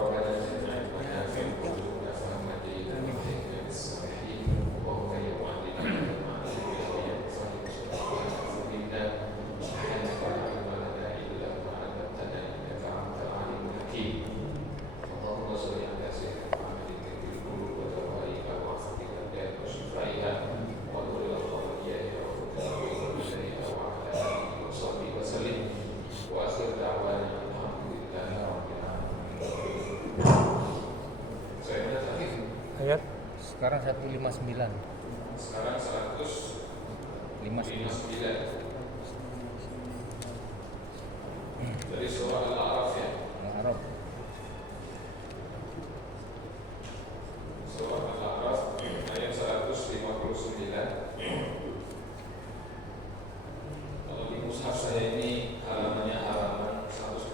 ربنا اجعلنا في قلوبنا فهما للمؤمنين الصالحين وبارك وعلمنا ما علمنا منا سبحانك لا علم لنا الا ما علمتنا انك انت العليم الحكيم اللهم صل على سيدنا محمد النبي القلوب ودوائها وعافية الابدان وشفائها ونور الاضراريها وفتنة البشرية وعلى اله وصحبه وسلم واخر دعوانا الحمد لله رب العالمين. Saya ingat lagi. Ayat sekarang 159. Sekarang 159 dari surah Al-A'raf ya. Al-A'raf. Surah Al-A'raf ayat 159. Kalau di mushaf saya ini halamannya halaman 170.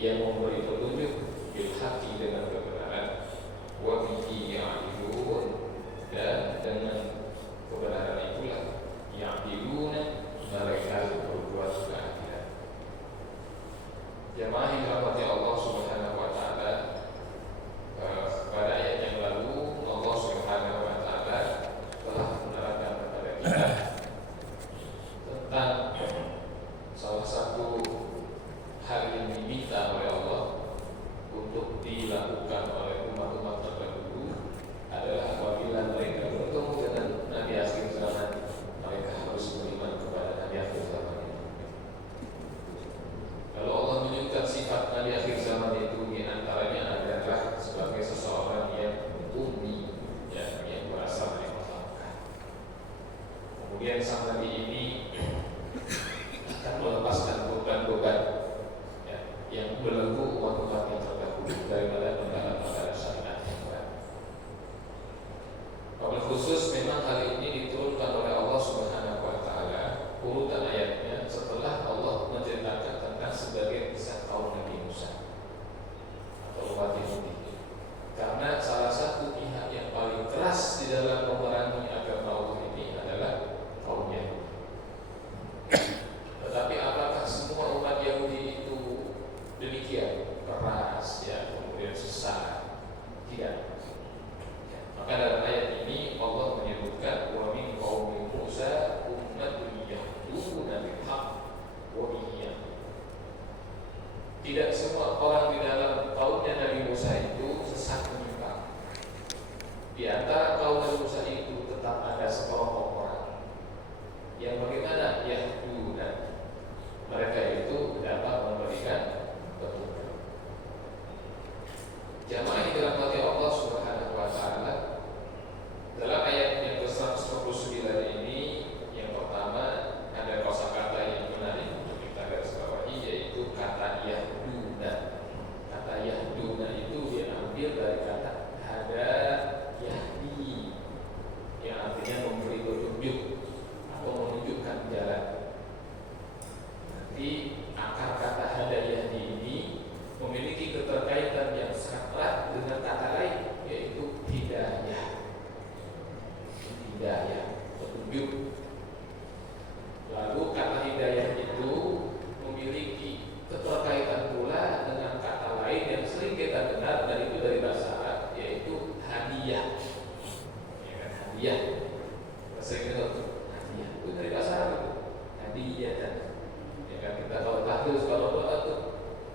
yang memberi petunjuk bil haqqi dengan kebenaran, wa bihi ya'dilun, dan dengan kebenaran itulah ya'diluna mereka berbuat keadilan. Jamaah yang dirahmati Allah Subhanahu wa taala, pada ayat yang lalu Allah Subhanahu wa taala telah menerangkan kepada kita tentang salah satu hal yang diminta oleh Allah untuk dilakukan oleh umat-umat terdahulu adalah apabila mereka bertemu dengan Nabi akhir zaman, mereka harus beriman kepada Nabi akhir zaman itu. Kalau Allah menunjukkan sifat Nabi akhir zaman itu, di antaranya adalah sebagai seseorang yang ummi, yang berasal dari Mekah. Kemudian sang Nabi ini akan melepaskan beban-beban yang belenggu umat-umat yang terdahulu daripada perkara-perkara syariat yang berat. Wabil khusus memang hal ini diturunkan oleh Allah Subhanahu wa taala urutan ayatnya setelah Allah menceritakan tentang sebagai kisah kaum Nabi Musa atau umat Yahudi. Karena salah satu pihak yang paling keras di dalam memerangi agama Allah ini adalah kaum Yahudi. Tetapi apakah semua umat Yahudi itu demikian keras, kemudian sesat? Tidak. Maka dalam ayat ini Allah menyebutkan wa min qaumi Musa ummatun yahduna bil haqq wa bihi. Tidak semua orang di dalam kaumnya Nabi Musa itu sesat menyimpang. Di antara kaum Nabi Musa itu tetap ada sekelompok orang yang bagaimana yahduna, mereka itu dapat memberikan petunjuk. Jamaah yang dirahmati Allah Subhanahu wa taala, dalam ayat yang ke-129 ini yang pertama ada kosakata yang menarik untuk kita garis bawahi, yaitu kata yahduna. Kata yahduna itu diambil dari kata hada yahdi, yang artinya memberi petunjuk atau menunjukkan jalan. Nanti akar kata hada yahdi ini memiliki keterkaitan yang sangat erat dengan kata lain, yaitu hidayah. Hidayah, petunjuk. Lalu kata hidayah itu memiliki keterkaitan pula dengan kata lain yang sering kita dengar, dan itu dari bahasa Arab, yaitu hadiah. Ya kan, hadiah. Sering kita hadiah itu dari bahasa Arab itu. Hadiah kan. Ya kan, kita kalau tahlil kalau doa tuh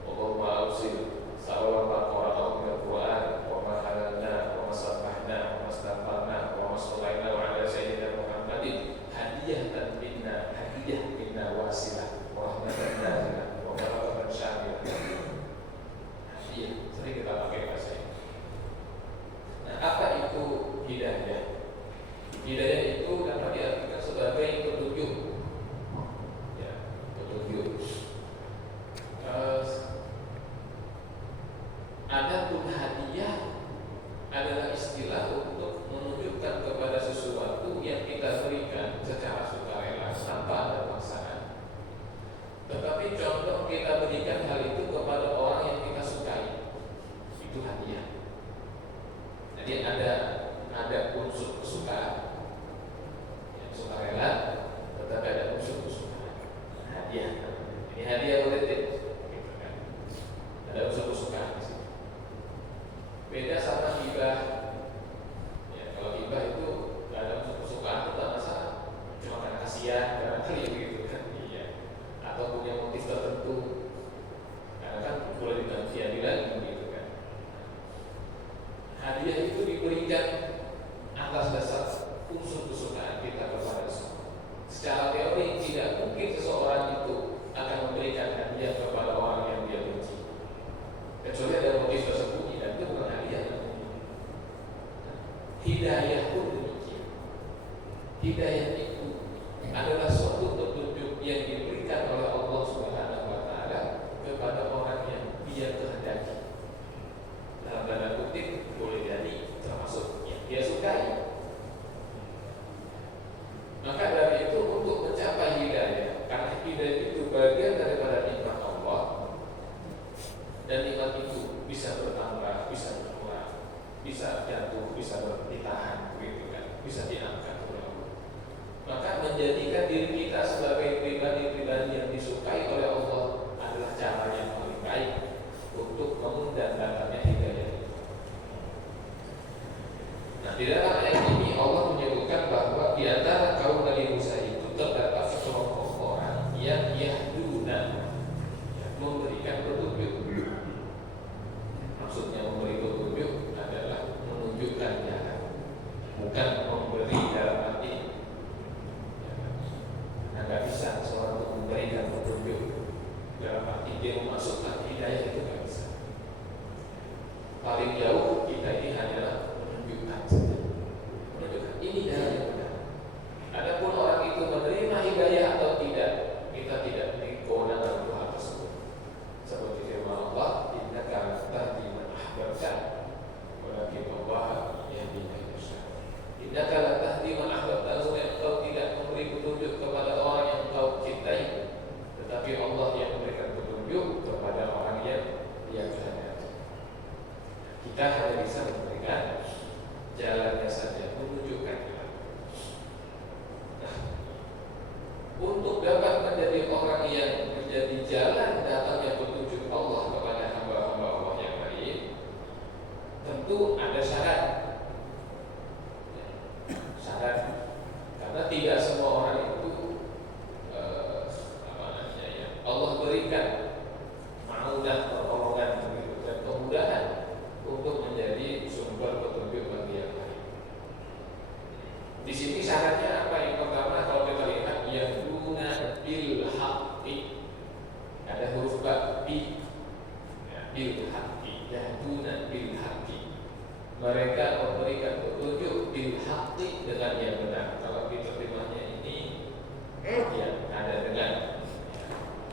Allahumma ausil salam al-Qur'an al-Qur'an wa ma halalna wa ma sabbahna wa ma astaghfarna wa ma sallaina wa ala sayyidina Muhammadin hadiyatan minna, hadiyah minna wasilah wa rahmatan nazilah wa barakatan syamilah. Hadiah sering kita pakai bahasa ini. Nah, apa itu hidayah? Hidayah itu dapat diartikan sebagai petunjuk. Ya, petunjuk. Adapun hadiah adalah istilah untuk menunjukkan kepada sesuatu yang kita berikan secara sukarela tanpa ada paksaan. Tetapi contoh kita berikan hal itu kepada orang yang kita sukai, itu hadiah. Jadi ada unsur kesukaan, yang sukarela, tetapi ada unsur kesukaan. Hadiah. Ini hadiah related, gitu kan? Ada unsur kesukaan di situ. Beda sama hibah. Ya, kalau hibah itu nggak ada unsur kesukaan, itu tak masalah. Cuma karena kasihan, karena gitu kan? Iya. Atau punya motif tertentu, karena kan boleh diganti lagi, gitu kan? Hadiah itu diberikan atas dasar unsur kesukaan kita kepada seseorang. Secara teori tidak mungkin seseorang itu akan memberikan hadiah kepada orang yang dia benci, kecuali ada motif tersembunyi, dan itu bukan hadiah. Hidayah pun demikian. Hidayah itu adalah suatu petunjuk yang diberikan oleh Allah Subhanahu wa taala kepada orang yang dia kehendaki. Dalam tanda kutip boleh jadi termasuk yang dia sukai. Maka dari itu untuk mencapai hidayah, karena hidayah itu bagian daripada nikmat Allah, dan nikmat itu bisa bertambah, bisa berkurang, bisa jatuh, bisa ditahan, gitu kan, bisa diangkat. Maka menjadikan diri kita sebagai pribadi-pribadi yang disukai oleh Allah adalah cara yang paling baik untuk mengundang datangnya hidayah. Nah, di dalam ayat ini Allah menyebutkan bahwa di antara kaum Nabi Musa itu terdapat sekelompok orang yang yahduna, memberikan petunjuk. Maksudnya memberi petunjuk adalah menunjukkan jalan, bukan memberi dalam arti. Nah, nggak bisa seorang untuk memberikan petunjuk dalam arti dia memasukkan hidayah, itu nggak bisa. Paling jauh kita ini hanyalah menunjukkan saja, menunjukkan ini jalan yang benar. Adapun orang itu menerima hidayah atau tidak, kita tidak memiliki kewenangan untuk hal tersebut. Seperti firman Allah, innaka la tahdi man ahbabta walakin Allah yahdi man yasha. Innaka la tahdi man ahbabta, engkau tidak memberi petunjuk kepada orang yang engkau cintai, tetapi Allah yang memberikan petunjuk kepada orang yang Dia kehendaki. Kita hanya bisa memberikan jalannya saja, menunjukkan jalan. Nah, untuk dapat menjadi orang yang menjadi jalan datangnya petunjuk Allah kepada hamba-hamba Allah yang lain, tentu ada syarat. Syarat, karena tidak semua orang itu Allah berikan ma'udah, pertolongan dan kemudahan untuk menjadi sumber petunjuk bagi yang lain. Di sini syaratnya apa? Yang pertama, kalau kita lihat yahduna bil haqqi, ada huruf ba bi, bil haqqi, yahduna bil haqqi. Mereka memberikan petunjuk bil haqqi, dengan yang benar. Kalau diterjemahnya ini ya ada dengan,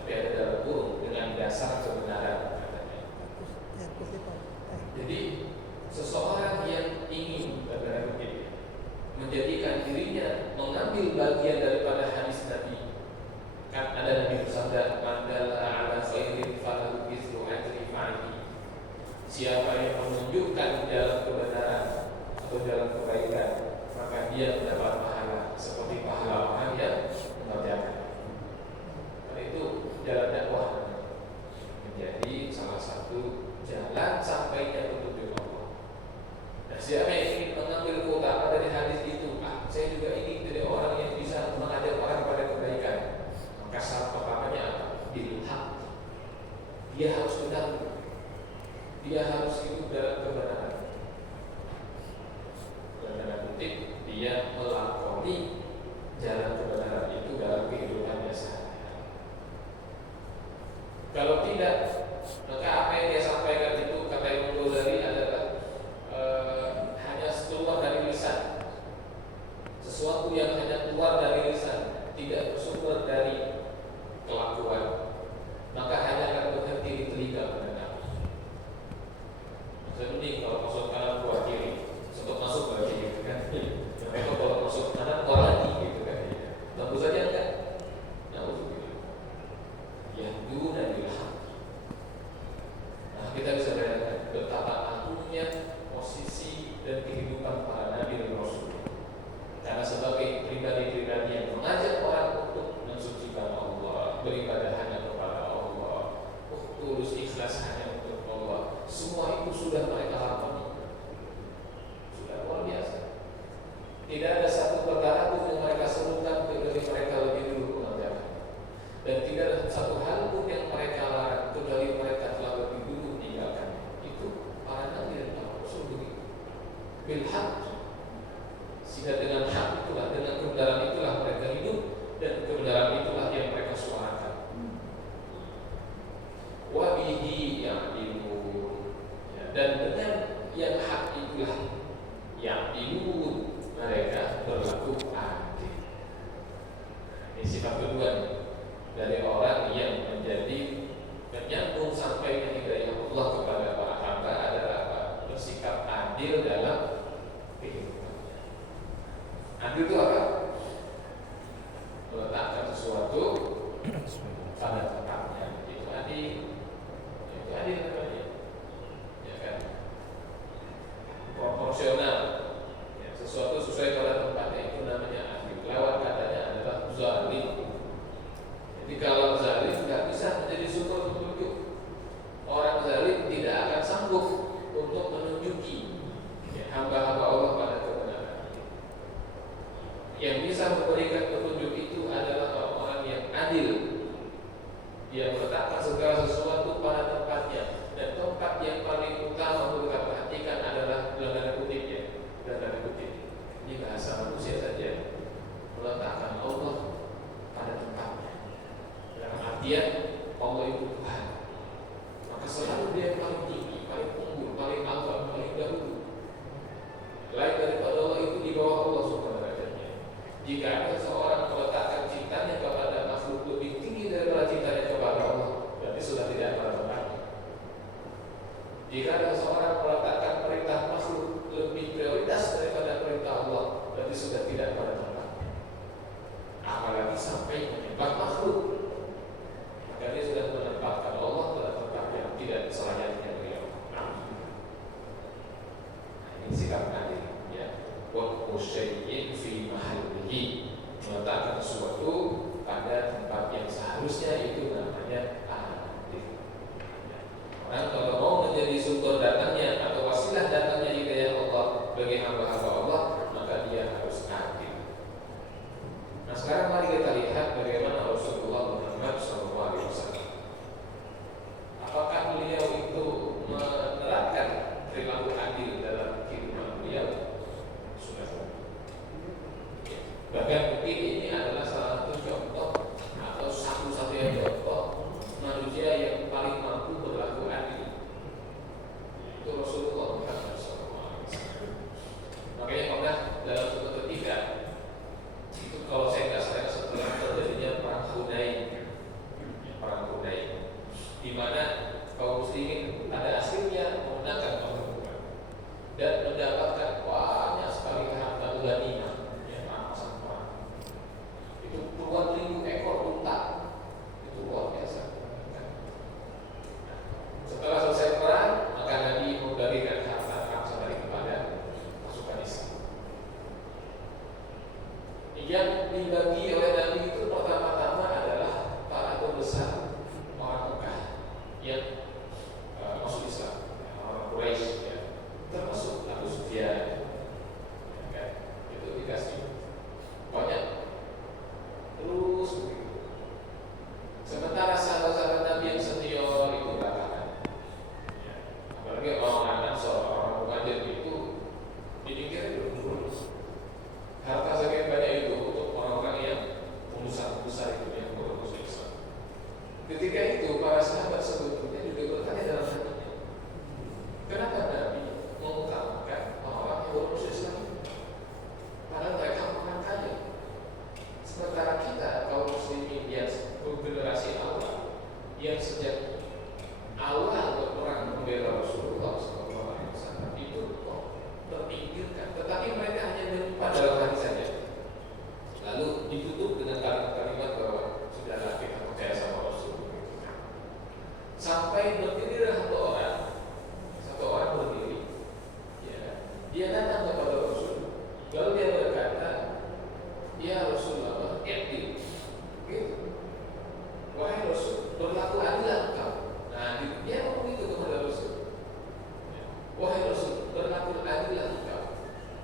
tapi ada dalam kurung, dengan dasar kebenaran katanya. Jadi seseorang yang ingin menjadikan dirinya mengambil bagian daripada hadis Nabi, kan ada Nabi bersabda, "Mandala ala khairin falahu mithlu ajri fa'ili." Siapa yang menunjukkan jalan kebenaran atau jalan kebaikan, maka dia mendapat pahala seperti pahala orang yang mengerjakan. Karena itu jalan dakwah menjadi salah satu jalan sampainya petunjuk Allah. Nah, siapa yang ingin mengambil keutamaan dari hadis itu, saya juga ingin jadi orang yang bisa mengajak orang pada kebaikan, maka syarat pertamanya apa? Bilhaq. Dia harus benar, dia harus hidup dalam kebenaran. Dan dalam penting dia melakoni jalan kebenaran itu dalam kehidupannya sehari-hari. Kalau tidak, maka apa yang dia sampaikan itu, kata Imam Ghazali, adalah hanya keluar dari lisan. Sesuatu yang hanya keluar dari lisan, tidak bersumber dari kelakuan, maka hanya akan berhenti di telinga mendengar. Jadi kalau masuk kanan keluar kiri, sempat masuk lagi gitu kan. Mereka kalau masuk kanan keluar lagi gitu kan. Tentu saja enggak. Nauzubillah. Yahduna bil haqq. Nah, kita bisa bayangkan betapa agungnya posisi dan kehidupan para nabi dan rasul. Karena sebagai pribadi-pribadi yang mengajak orang untuk mensucikan Allah, beribadah hanya kepada Allah, tulus ikhlas hanya untuk Allah, semua itu sudah mereka lakoni. Sudah luar biasa. Tidak ada satu perkara pun yang mereka sebutkan kecuali mereka lebih dulu mengerjakan. Dan tidak ada satu hal pun yang mereka larang kecuali mereka telah lebih dulu meninggalkan. Itu para nabi dan para rasul begitu. Bil haqq. Sehingga dengan hak itulah, dengan kebenaran itulah mereka hidup, dan kebenaran itulah yang mereka suarakan. Wa bihi ya'dilun, dan dengan yang hak itulah ya'dilun, mereka berlaku adil. Ini sifat kedua dari orang yang menjadi menyambung sampai ke hidayah Allah kepada para hamba adalah apa? Bersikap adil dalam kehidupan. Adil itu apa? Meletakkan sesuatu pada tempatnya. Itu adil. Itu adil. Jika ada seorang meletakkan perintah makhluk lebih prioritas daripada perintah Allah, berarti sudah tidak pada tempatnya. Apalagi sampai menyembah makhluk, maka dia sudah menempatkan Allah pada tempat yang tidak selayaknya beliau. Ini sikap adil, ya. Wa syai'in fi mahallihi, meletakkan sesuatu pada tempat yang seharusnya, itu namanya adil. Orang kalau mau menjadi sumber datangnya atau wasilah datangnya hidayah Allah bagi hamba-hamba Allah, maka dia harus adil. Nah, sekarang mari kita lihat bagaimana Rasulullah Muhammad SAW. Apakah beliau itu menerapkan perilaku adil dalam kehidupan beliau? Sudah. Bahkan mungkin ini adalah salah satu contoh atau satu-satunya contoh manusia yang paling mampu berlaku adil. Itu Rasulullah Muhammad SAW. Makanya pernah dalam suatu ketika, itu kalau saya nggak salah setelah terjadinya perang Hunain, di mana kaum muslimin pada akhirnya memenangkan pertempuran dan mendapatkan banyak sekali harta ghanimah, ya, rampasan perang. Itu puluhan ribu ekor unta, itu luar biasa. Setelah selesai perang, maka Nabi membagikan harta rampasan tadi kepada pasukan Islam. Yang dibagi oleh Nabi itu pertama-tama adalah para pembesar orang Mekah yang masuk Islam, orang Quraisy, ya, termasuk Abu Sufyan, ya, itu dikasih banyak terus begitu. Sementara sahabat-sahabat Nabi yang senior itu belakangan, ya, apalagi orang Ansor, orang Muhajir itu dipikir dulu harta sekian banyak itu untuk orang-orang yang pembesar itu yang bermusuh Islam. Ketika itu para sahabat sebetulnya juga bertanya dalam hatinya, kenapa Nabi mengutamakan orang-orang yang bermusuh Islam itu? Padahal mereka orang kaya. Sementara kita kaum muslimin yang generasi awal, yang sejak awal berperang membela Rasulullah SAW itu kok terpinggirkan, tetapi mereka hanya menyimpan dalam hati saja. Lalu ditutup dengan kalimat-kalimat bahwa sudahlah kita percaya sama Rasul. Sampai berdiri satu orang berdiri, ya, dia datang kepada Rasul, lalu dia berkata, ya Rasulullah, adil, gitu. Wahai Rasul, berlaku adillah engkau. Nah, dia ngomong itu kepada Rasul. Wahai Rasul, berlaku adillah engkau,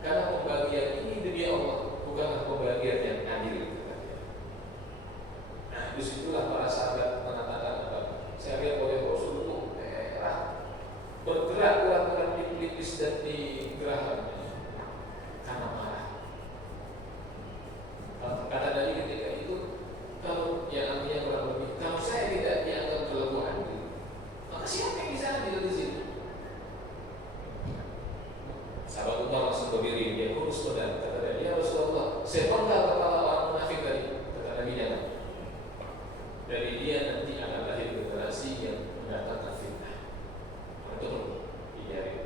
karena pembagian ini demi Allah, bukanlah pembagian yang adil. Nah, disitulah para sahabat mengatakan, saya lihat oleh Rasul itu bergerak kurang-kurang di pelipis dan di geraham karena marah. Kata dari ketika itu, kalau yang artinya kurang lebih, kalau saya tidak dianggap berlaku adil, maka siapa yang bisa adil di sini? Sahabat Umar langsung berdiri, dia kurus badan, kata dia, ya Rasulullah, saya penggal kepala orang munafik tadi, kata Nabi jangan. Dari dia nanti akan lahir generasi yang mendatangkan fitnah. Betul, iya.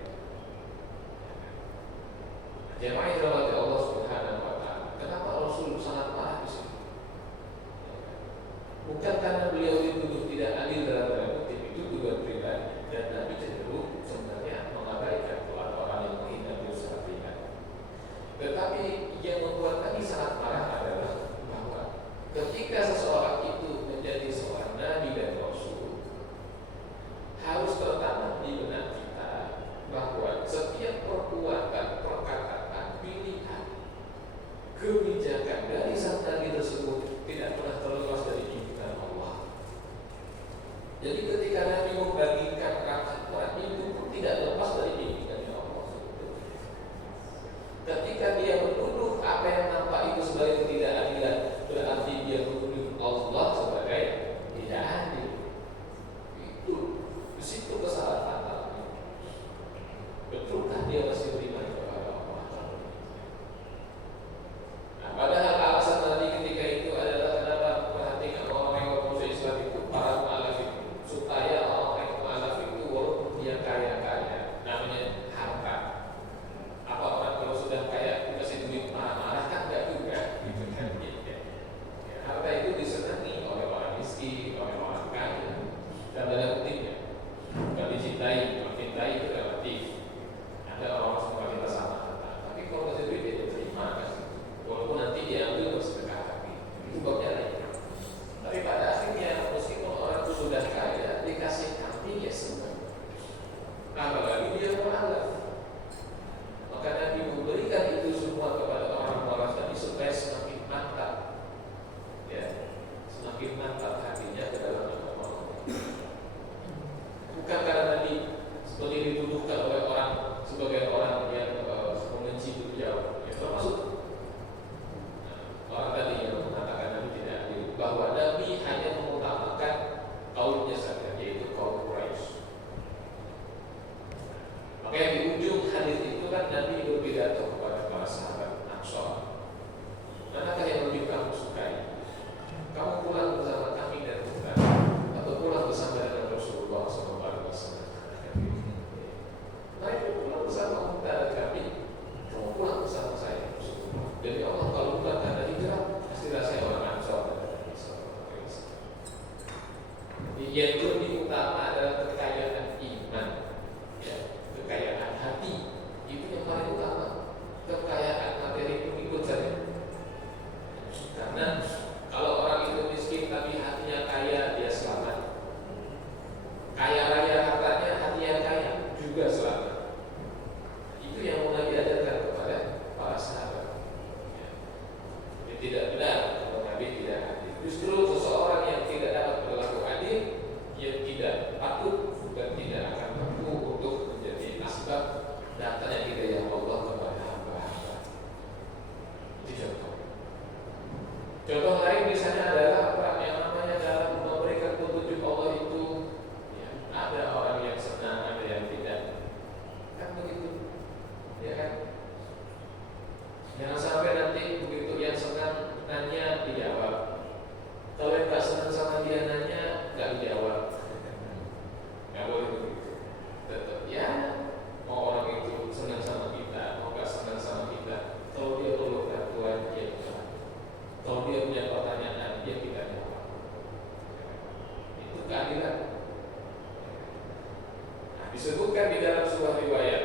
disebutkan di dalam sebuah riwayat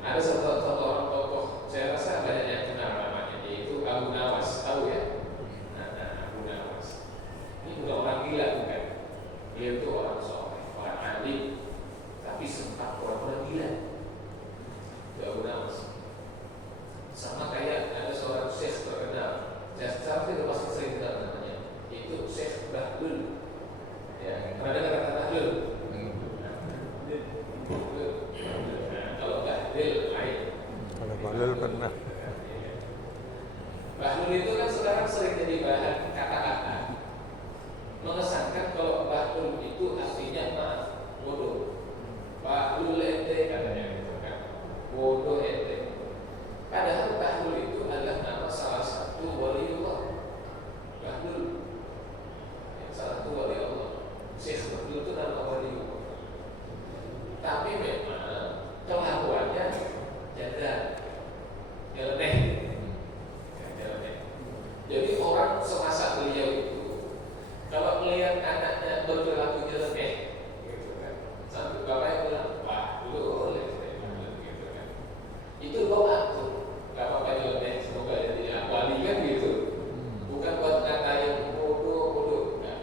ada satu orang tokoh, saya rasa banyak yang kenal namanya, yaitu Abu Nawas, tahu ya? Abu Nawas. Ini bukan orang gila bukan? Dia itu orang soleh, orang alim, tapi sempat orang gila. Itu Abu Nawas. Sama kayak ada seorang syekh terkenal, saya tidak pasti sering kenal namanya, yaitu Syekh Bahlul. Ya, pernah dengar kata Bahlul? Kalau Bahlul lain. Kalau Bahlul pernah. Bahlul itu kan sekarang sering jadi bahan kata-kata mengesankan kalau Bahlul itu artinya maaf, bodoh. Bahlul ente katanya gitu kan, bodoh ente. Padahal Bahlul itu adalah nama salah satu waliullah. Bahlul, salah satu wali Allah. Syekh Bahlul itu nama waliullah. Tapi memang kelakuannya jaga, nyeleneh. Jadi orang semasa beliau itu kalau melihat anaknya berperilaku nyeleneh, gitu kan, sampai bapaknya bilang, wah lu boleh, gitu kan. Itu doa tuh, gak apa-apa nyeleneh, semoga jadi wali kan gitu. Bukan buat ngatain bodoh, nah.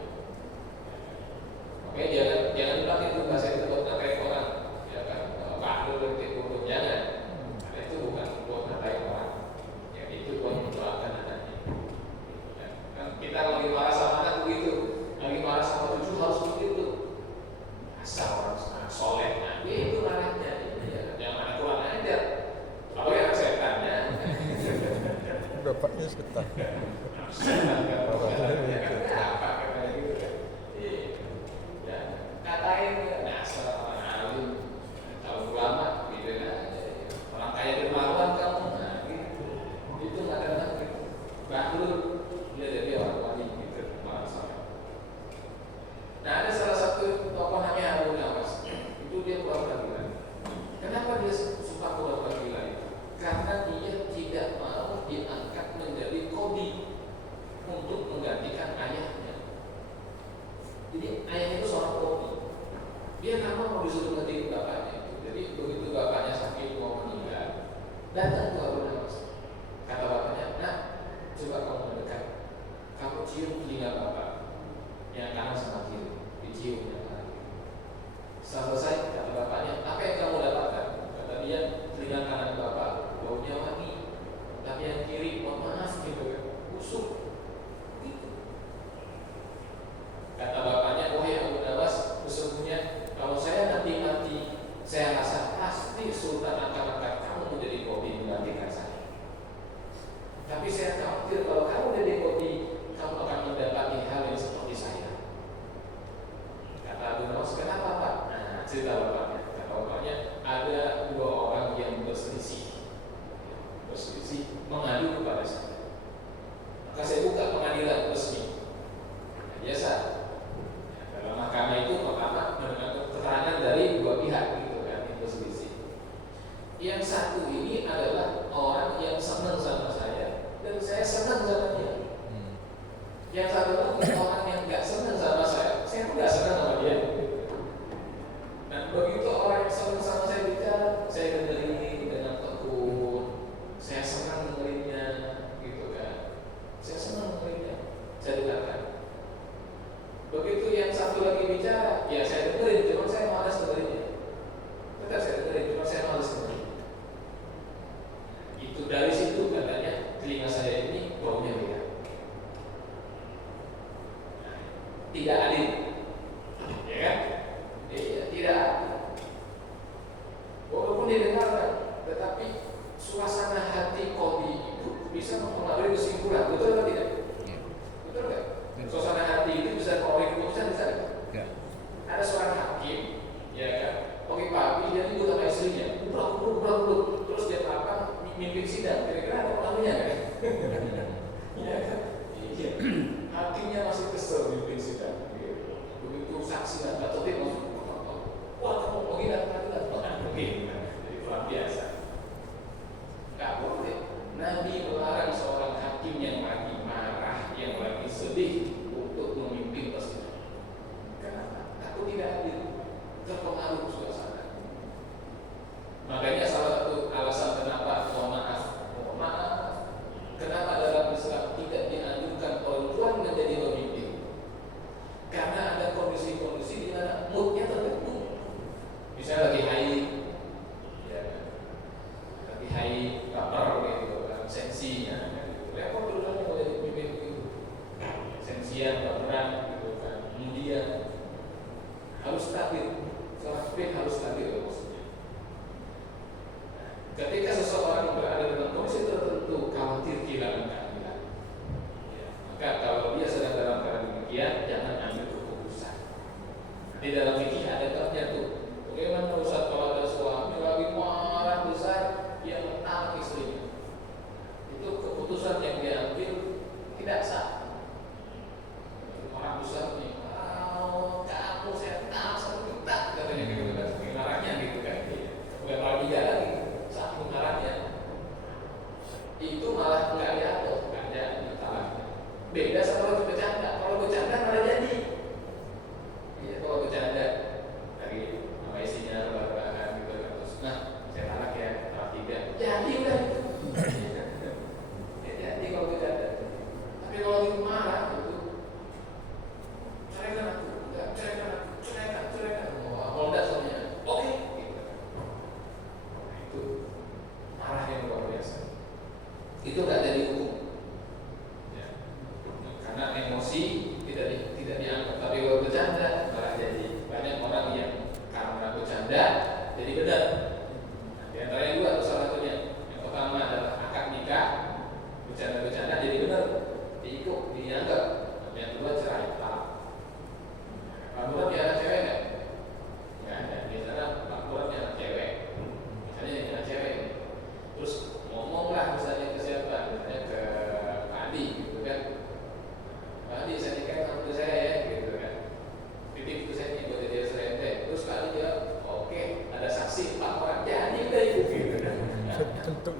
Makanya jangan bilang itu bahasa itu buat ngatain orang, ya kan? Wah lu lebih bodoh, jangan. Karena itu bukan buat ngatain orang, ya itu buat mendoakan anaknya. Kita lagi marah sama anak begitu, lagi marah sama cucu harus begitu. Asal orang soleh, nah itu marahnya. Jangan ada kurang ajar. Kalau yang setannya, Bapaknya setan. setan kan, apa katanya gitu kan? Ya, katain dasar orang alim, calon ulama, gitu kan? Orang kaya dermawan kamu, nah gitu. Itu nggak ada lagi. Bahlul dia jadi orang wali gitu, malah sama. Nah ada salah satu tokoh namanya Abu Nawas, itu dia keluar panggilan. Kenapa dia suka keluar panggilan? Karena dia tidak mau diangkat menjadi qadhi untuk menggantikan ayahnya. Jadi ayahnya itu seorang qadhi. Dia nggak mau disuruh gantiin bapaknya. Jadi begitu bapaknya sakit mau meninggal, datang ke Abu Nawas. Kata bapaknya, nah coba kamu mendekat. Kamu cium telinga bapak yang kanan sama kiri, dicium yang kanan. Selesai kata bapaknya, apa yang kamu dapatkan? Kata dia, telinga kanan bapak baunya wangi, tapi yang kiri mohon maaf gitu kan, busuk. Gitu. Kata bapaknya, oh ya Abu Nawas, sesungguhnya kalau saya nanti mati, saya rasa pasti Sultan akan angkat kamu menjadi qadhi menggantikan saya. Tapi saya khawatir kalau kamu jadi qadhi, kamu akan mendapati hal yang seperti saya. Kata Abu Nawas, kenapa Pak? Nah, cerita bapaknya. Kata bapaknya, ada dua orang yang berselisih, mengadu kepada saya. Maka saya buka pengadilan resmi. Nah, biasa. Ya, dalam mahkamah itu pertama mendengar keterangan dari dua pihak, gitu kan, yang berselisih. Yang satu ini adalah orang yang senang sama saya dan saya senang sama dia. Yang satu lagi orang yang nggak senang sama saya pun nggak senang sama dia. Nah begitu orang yang senang sama saya bicara, saya dengerin dengan tekun, saya senang dengerinnya, gitu kan. Saya senang dengerinnya, saya dengarkan. Begitu yang satu lagi bicara, ya saya dengerin, cuma saya malas dengerinnya. Tetap saya dengerin, cuma saya malas dengerin. Itu dari situ katanya telinga saya ini baunya beda. Tidak adil, ya kan? Tidak adil. Walaupun didengarkan, tetapi suasana hati qadhi itu bisa mempengaruhi kesimpulan, betul atau tidak? Betul nggak? Suasana hati itu bisa mempengaruhi keputusan, bisa nggak? Ya. Ada seorang hakim, ya kan? Pagi-pagi dia ribut sama istrinya, bubruk, terus dia makan mimpin sidang, kira-kira ada pengaruhnya kan? Iya kan? Iya. Hakimnya masih kesel mimpin sidang. Begitu saksi dan tertib langsung, wah kamu begini, jadi luar biasa. Gak boleh. Nabi melarang seorang hakim yang lagi marah, yang lagi sedih untuk memimpin persidangan. Kenapa? Takut tidak adil, terpengaruh suasana.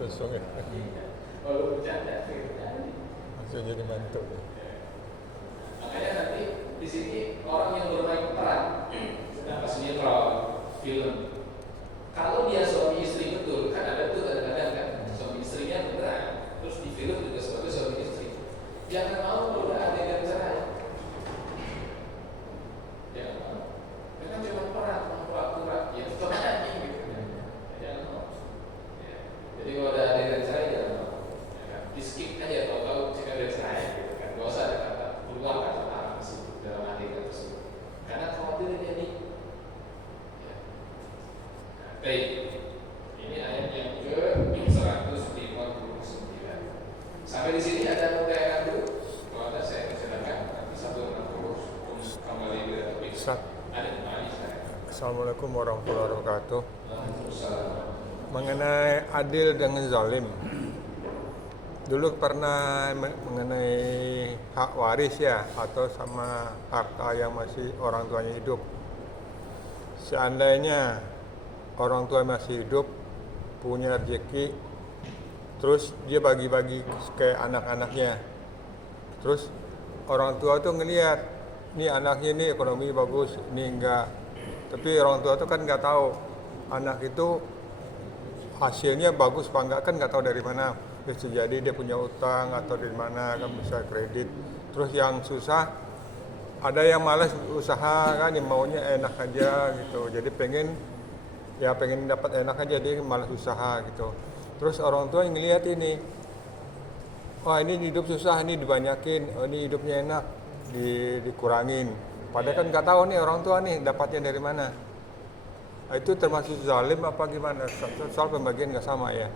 langsung ya. Kalau bercanda, terjadi. Langsung jadi mantu. Makanya nanti di sini orang yang bermain peran, sedangkan sinetron, film. Kalau dia suami istri betul, kan ada tuh kadang-kadang kan suami istrinya beneran, terus di film juga sebagai suami istri. Jangan mau kalau udah adegan cerai. Jangan mau. Karena cuma peran, pura-pura, ya tetap aja gitu. Jangan mau. Ya. Jadi kalau ada adegan cerai jangan mau. Ya kan? Di skip aja kalau jika ada cerai gitu kan. Gak usah ada kata keluar kata haram sih dalam adegan tersebut. Karena khawatir jadi. Ya. Nah, baik. Ini ayat yang ke-159. Sampai di sini ada pertanyaan dulu. Kalau ada saya persilakan. Nanti 160 kembali ke topik. Ada kembali saya. Assalamualaikum warahmatullahi wabarakatuh. Waalaikumsalam. Mengenai adil dengan zalim. Dulu pernah mengenai hak waris ya, atau sama harta yang masih orang tuanya hidup. Seandainya orang tua masih hidup, punya rezeki, terus dia bagi-bagi ke anak-anaknya. Terus orang tua tuh ngelihat, nih anaknya ini ekonomi bagus, ini enggak. Tapi orang tua tuh kan nggak tahu anak itu hasilnya bagus apa enggak, kan nggak tahu dari mana. Bisa jadi dia punya utang atau dari mana, kan bisa kredit. Terus yang susah, ada yang malas usaha kan, yang maunya enak aja gitu. Jadi pengen dapat enak aja, dia malas usaha gitu. Terus orang tua yang ngelihat ini, wah ini hidup susah, ini dibanyakin, oh, ini hidupnya enak, dikurangin. Padahal kan nggak tahu nih orang tua nih dapatnya dari mana. Itu termasuk zalim apa gimana? Soal pembagian nggak sama ya.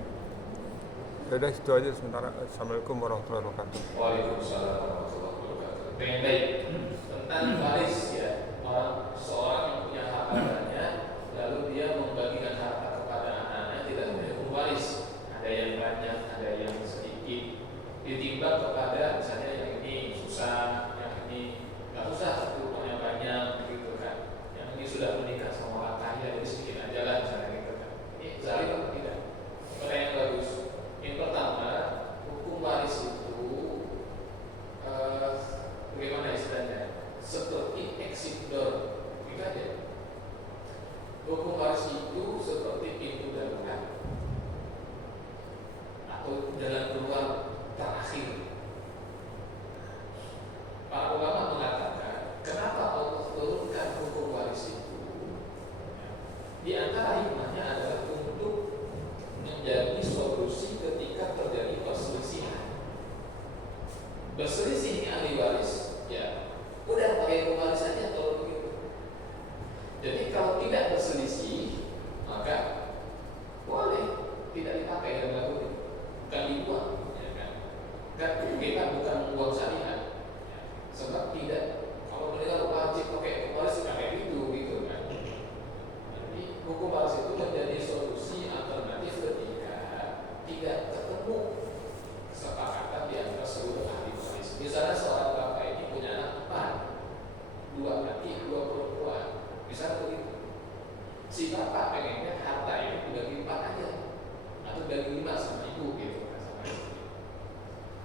Udah itu aja sementara. Assalamualaikum warahmatullahi wabarakatuh. Waalaikumsalam warahmatullahi wabarakatuh. Pendek tentang waris ya, seorang yang punya harta banyak, lalu dia membagikan harta kepada anak-anaknya, tidak menghukum waris. Ada yang banyak, ada yang sedikit. Ditimbang kepada misalnya yang ini susah, yang ini nggak susah, satu punya banyak, gitu kan. Yang ini sudah menikah sama orang kaya, jadi sedikit aja lah misalnya gitu kan. Ini zalim atau tidak? Pertanyaan bagus. Yang pertama, hukum waris itu bagaimana istilahnya? Seperti exit door, gitu aja. Hukum waris itu seperti pintu darurat atau jalan keluar terakhir. Para ulama mengatakan, kenapa Allah turunkan hukum waris itu? Di antara hikmahnya adalah untuk menjadi solusi ketika terjadi perselisihan. Berselisih ahli waris, ya udah pakai hukum waris saja kalau begitu. Jadi kalau tidak berselisih, maka boleh tidak dipakai dan lakukan, bukan dibuang, ya kan? Kan kita bukan membuang syariat, ya. Sebab tidak. Kalau mereka wajib pakai hukum waris, pakai gitu kan? Jadi hukum waris itu menjadi solusi alternatif ketika tidak ketemu kesepakatan di antara seluruh ahli waris. Misalnya seorang bapak ini punya anak 4, 2 laki, 2 perempuan. Bisa begitu. Si bapak pengennya harta ini dibagi 4 aja, atau dibagi 5 sama ibu gitu, sama istri.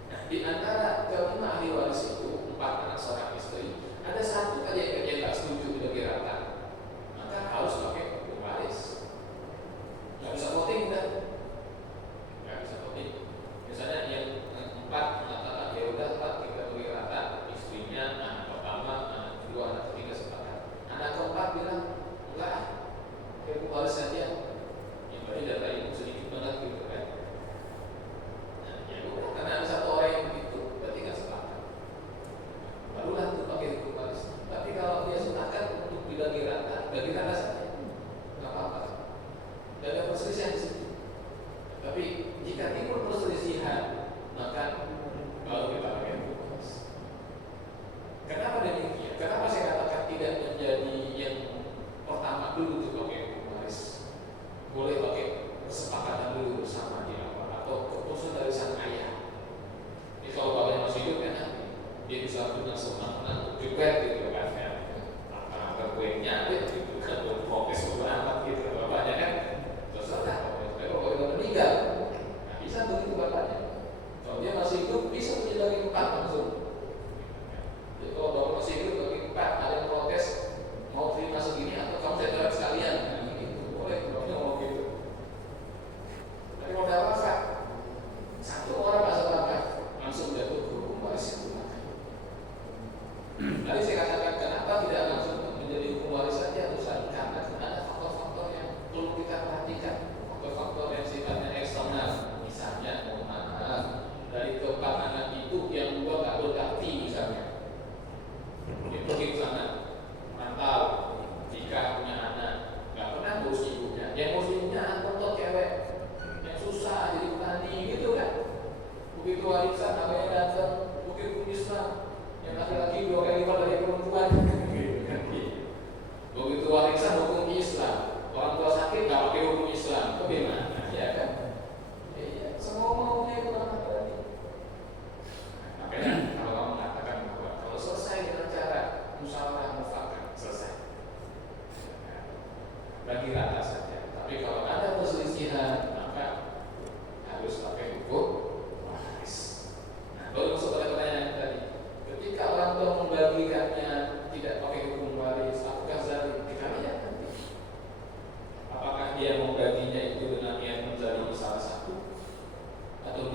Nah, di antara kelima ahli waris itu 4 anak seorang istri, ada satu aja yang tak setuju dibagi rata, maka harus pakai hukum waris. Nggak bisa voting kan? Nggak bisa voting. Misalnya yang 4 mengatakan ya udah Pak kita bagi rata, istrinya anak pertama, anak kedua, anak ketiga sepakat. Anak keempat bilang enggak, hukum waris saja. Yang berarti data ibu sedikit banget gitu kan? Nah, ya udah karena ada satu orang yang begitu, berarti nggak sepakat. Barulah tuh pakai hukum waris. Tapi kalau dia sepakat untuk dibagi rata, bagi rata saja, nggak apa-apa. Dan ada perselisihan di situ. Tapi jika timbul perselisihan, maka baru kita pakai hukum waris. Kenapa demikian? Kenapa saya katakan tidak menjadi yang pertama dulu untuk pakai hukum waris? Boleh pakai kesepakatan dulu bersama di awal atau keputusan dari sang ayah. Jadi kalau bapaknya masih hidup kan dia bisa punya semangat juga gitu kan ya. Apa kuenya gitu kan fokus beberapa gitu bapaknya kan terserah. Tapi kalau udah meninggal, nah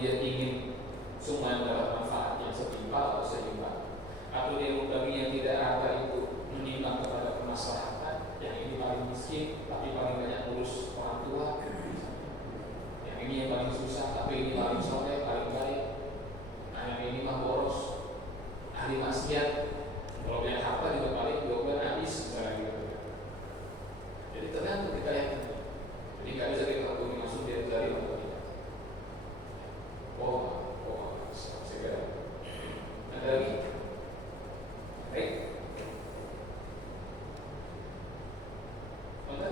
dia ingin semua mendapat manfaat yang setimpal atau seimbang, atau dia membagi yang tidak rata itu menimbang kepada kemaslahatan, yang ini paling miskin tapi paling banyak urus orang tua, yang ini yang paling susah tapi ini paling soleh, paling baik, nah yang ini mah boros, ahli maksiat, kalau yang harta juga paling 2 bulan habis misalnya gitu. Jadi tergantung kita yang tentu. Jadi nggak bisa kita hukumi langsung dia dari atau tidak. Segera. Ada lagi? Baik. Ada?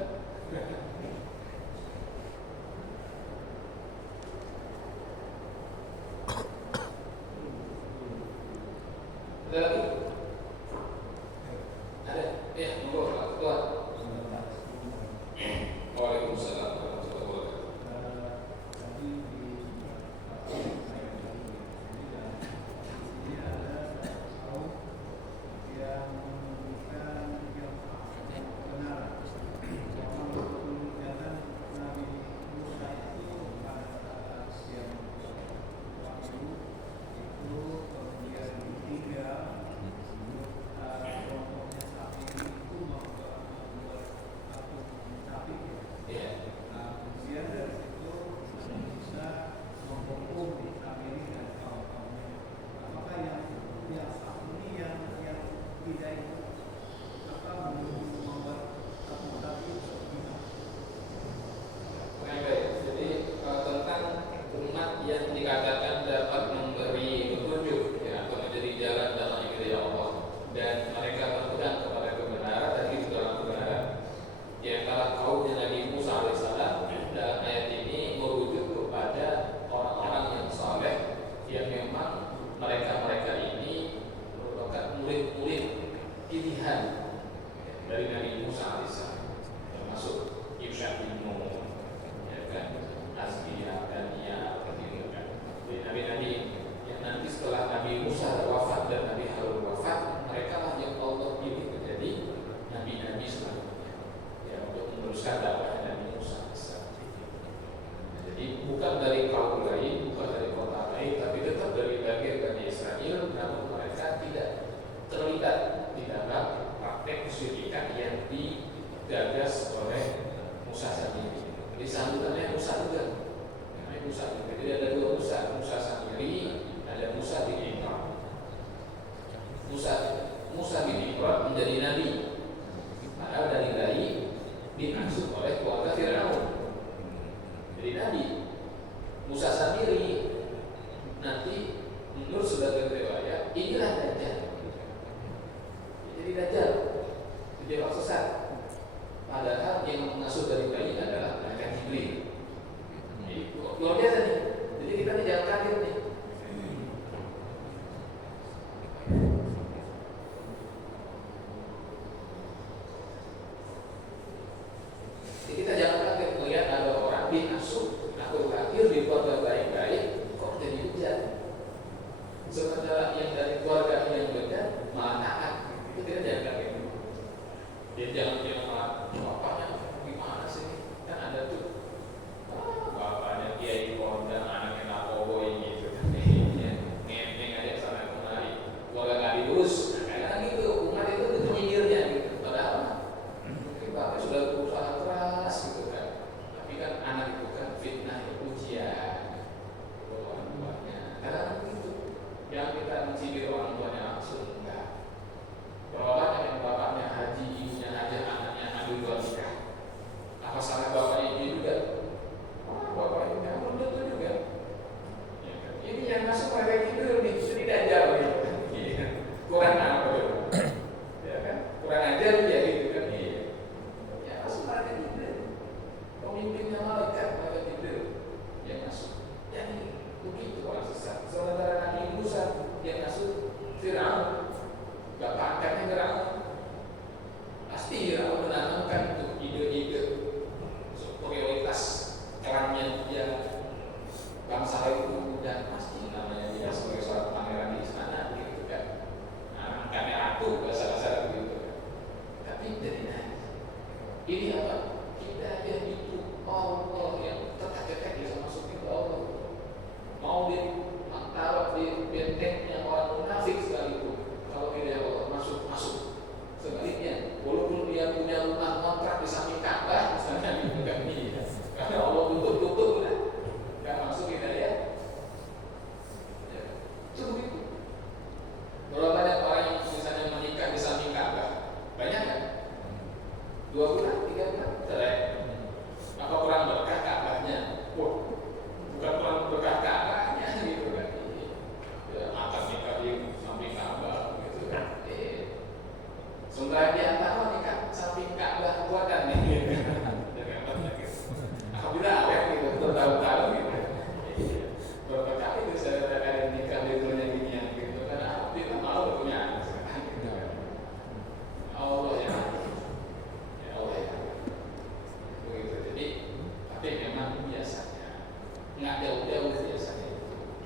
nggak jauh-jauh biasanya.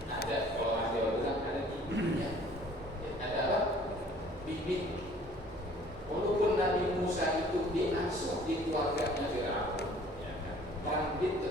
Ada kalau ada orang bilang ada bibitnya, ada apa? Bibit. Walaupun Nabi Musa itu diasuh di keluarganya Firaun, ya kan? Orang itu